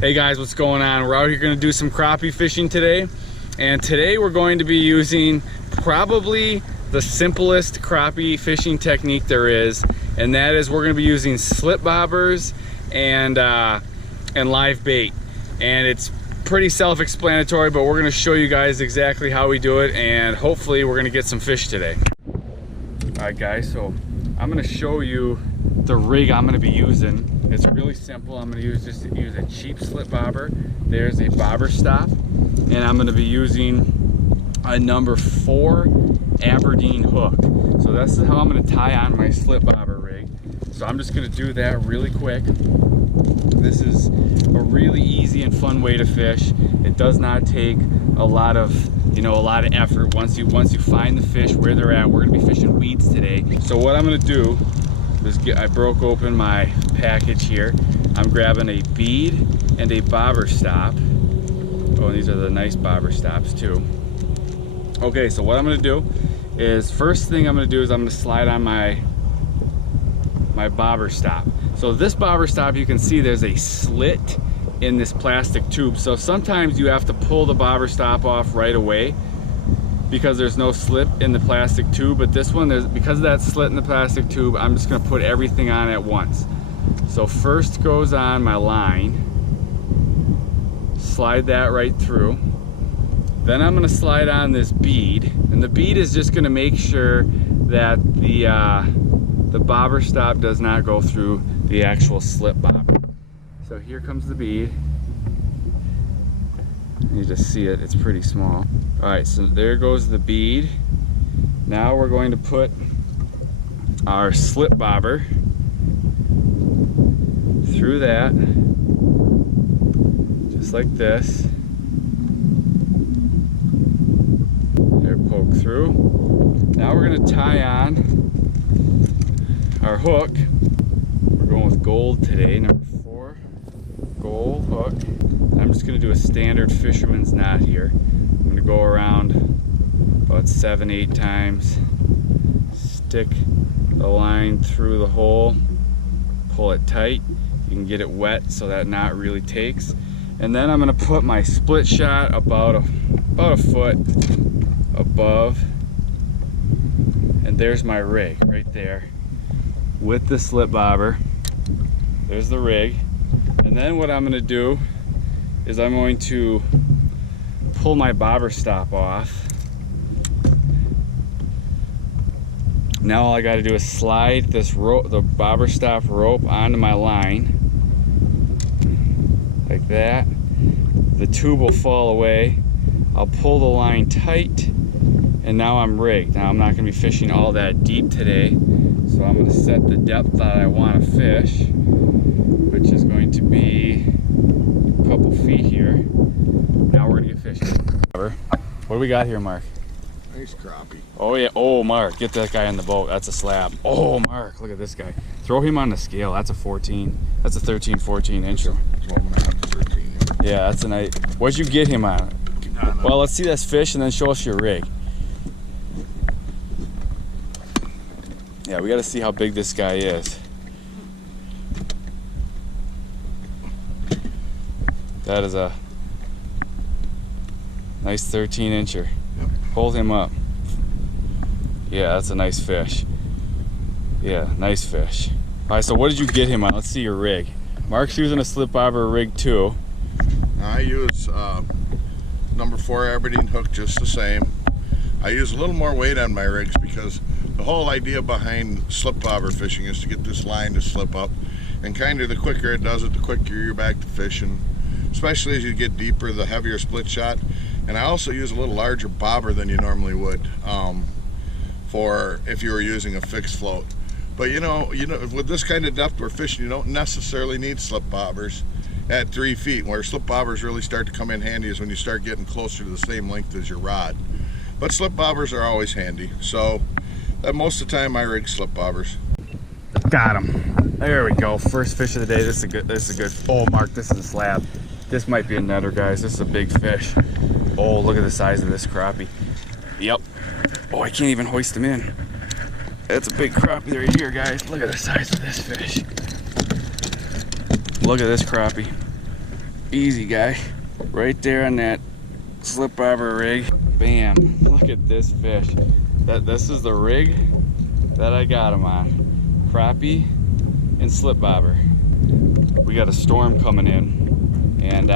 Hey guys, what's going on? We're out here going to do some crappie fishing today, and today we're going to be using probably the simplest crappie fishing technique there is, and that is we're going to be using slip bobbers and live bait. And it's pretty self-explanatory, but we're going to show you guys exactly how we do it, and hopefully we're going to get some fish today. Alright guys, so I'm going to show you the rig I'm going to be using. It's really simple. I'm going to use a cheap slip bobber. There's a bobber stop, and I'm going to be using a number 4 Aberdeen hook. So this is how I'm going to tie on my slip bobber rig. So I'm just going to do that really quick. This is a really easy and fun way to fish. It does not take a lot of effort. Once you find the fish where they're at, we're going to be fishing weeds today. So what I'm going to do is I broke open my package here. I'm grabbing a bead and a bobber stop. Oh, these are the nice bobber stops too. Okay, so what I'm going to do is, first thing I'm going to do is I'm going to slide on my bobber stop. So this bobber stop, you can see there's a slit in this plastic tube. So sometimes you have to pull the bobber stop off right away because there's no slip in the plastic tube, but this one, because of that slit in the plastic tube, I'm just going to put everything on at once. So first goes on my line, slide that right through. Then I'm going to slide on this bead, and the bead is just going to make sure that the bobber stop does not go through the actual slip bobber. So here comes the bead. You just see it, it's pretty small. Alright, so there goes the bead. Now we're going to put our slip bobber through that, just like this. There, poke through. Now we're going to tie on our hook. We're going with gold today, number 4 gold hook. I'm just going to do a standard fisherman's knot here. I'm going to go around about 7-8 times, stick the line through the hole, pull it tight. You can get it wet so that knot really takes. And then I'm going to put my split shot about a foot above, and there's my rig right there with the slip bobber. There's the rig. And then what I'm going to do is I'm going to pull my bobber stop off. Now all I got to do is slide this rope, the bobber stop rope, onto my line like that. The tube will fall away. I'll pull the line tight, and now I'm rigged. Now I'm not going to be fishing all that deep today, so I'm going to set the depth that I want to fish, which is going to be a couple feet here. Now we're gonna get fishing. What do we got here, Mark? Nice crappie. Oh yeah. Oh, Mark, get that guy in the boat. That's a slab. Oh, Mark, look at this guy. Throw him on the scale. That's a 14. That's a 13, 14 incher. 12.5 to 13. Yeah, that's a nice. What'd you get him on? Well, let's see this fish and then show us your rig. Yeah, we got to see how big this guy is. That is a nice 13 incher. Yep. Hold him up. Yeah, that's a nice fish. Yeah, nice fish. Alright, so what did you get him on? Let's see your rig. Mark's using a slip bobber rig too. I use number 4 Aberdeen hook just the same. I use a little more weight on my rigs because the whole idea behind slip bobber fishing is to get this line to slip up, and kind of the quicker it does it, the quicker you're back to fishing. Especially as you get deeper, the heavier split shot. And I also use a little larger bobber than you normally would for if you were using a fixed float. But you know, with this kind of depth we're fishing, you don't necessarily need slip bobbers at 3 feet. Where slip bobbers really start to come in handy is when you start getting closer to the same length as your rod. But slip bobbers are always handy. So most of the time I rig slip bobbers. Got him. There we go. First fish of the day. This is a good. Oh, Mark, this is a slab. This might be a netter, guys. This is a big fish. Oh, look at the size of this crappie. Yep. Oh, I can't even hoist him in. That's a big crappie right here, guys. Look at the size of this fish. Look at this crappie. Easy, guy. Right there on that slip bobber rig. Bam. Look at this fish. This is the rig that I got him on. Crappie and slip bobber. We got a storm coming in, and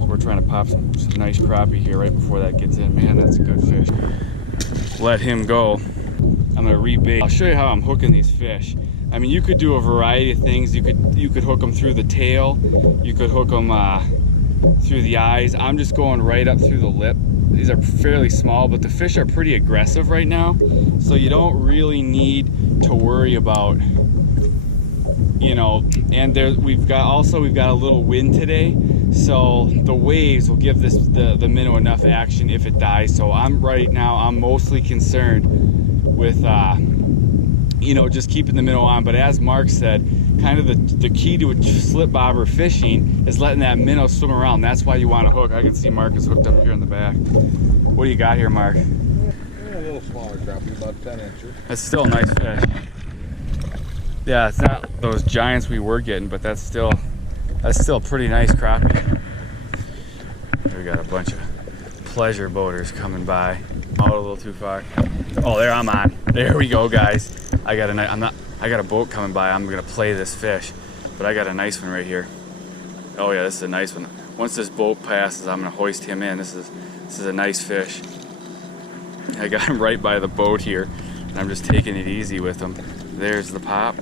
we're trying to pop some nice crappie here right before that gets in. Man, that's a good fish. Let him go. I'm gonna rebait. I'll show you how I'm hooking these fish. I mean, you could do a variety of things. You could hook them through the tail. You could hook them through the eyes. I'm just going right up through the lip. These are fairly small, but the fish are pretty aggressive right now, so you don't really need to worry about, you know. And we've got a little wind today, so the waves will give the minnow enough action if it dies. So I'm mostly concerned with you know, just keeping the minnow on. But as Mark said, kind of the key to a slip bobber fishing is letting that minnow swim around. That's why you want to hook. I can see Mark is hooked up here in the back. What do you got here, Mark? A little smaller crappie, about 10 inches. That's still a nice fish. Yeah, it's not those giants we were getting, but that's still a pretty nice crappie. We got a bunch of pleasure boaters coming by. Out a little too far. Oh, there I'm on. There we go, guys. I got a boat coming by. I'm gonna play this fish, but I got a nice one right here. Oh yeah, this is a nice one. Once this boat passes, I'm gonna hoist him in. This is a nice fish. I got him right by the boat here, and I'm just taking it easy with him. There's the pop.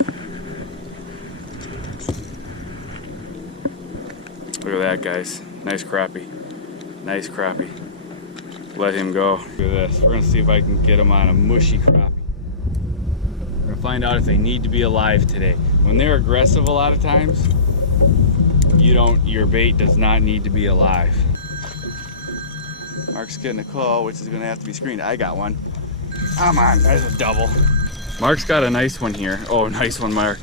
Look at that, guys. Nice crappie. Nice crappie. Let him go. Look at this. We're gonna see if I can get him on a mushy crappie. We're gonna find out if they need to be alive today. When they're aggressive, a lot of times, your bait does not need to be alive. Mark's getting a call, which is gonna have to be screened. I got one. Come on, there's a double. Mark's got a nice one here. Oh, nice one, Mark.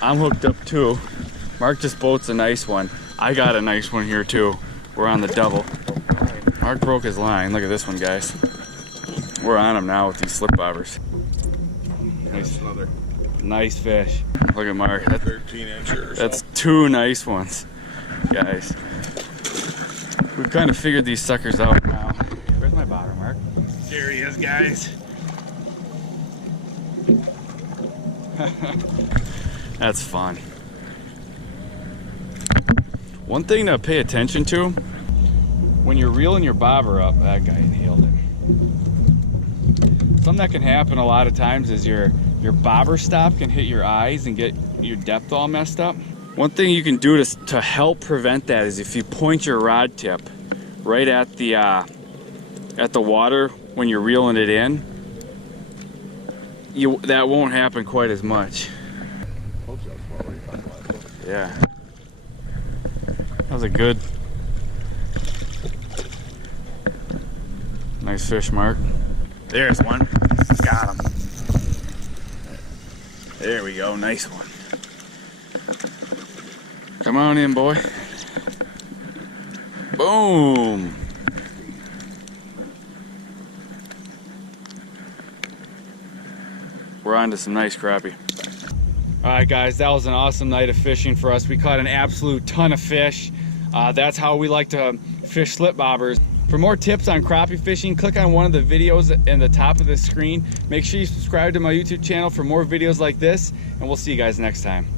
I'm hooked up too. Mark just boats a nice one. I got a nice one here too. We're on the double. Mark broke his line. Look at this one, guys. We're on him now with these slip bobbers. Nice, nice fish. Look at Mark. 13 inches. That's two nice ones, guys. We've kind of figured these suckers out now. Where's my bobber, Mark? There he is, guys. That's fun. One thing to pay attention to, when you're reeling your bobber up, that guy inhaled it. Something that can happen a lot of times is your bobber stop can hit your eyes and get your depth all messed up. One thing you can do to help prevent that is if you point your rod tip right at the water when you're reeling it in, that won't happen quite as much. Yeah. That was a good, nice fish, Mark. There's one. Got him. There we go. Nice one. Come on in, boy. Boom. We're on to some nice crappie. All right, guys, that was an awesome night of fishing for us. We caught an absolute ton of fish. That's how we like to fish slip bobbers. For more tips on crappie fishing, click on one of the videos in the top of the screen. Make sure you subscribe to my YouTube channel for more videos like this, and we'll see you guys next time.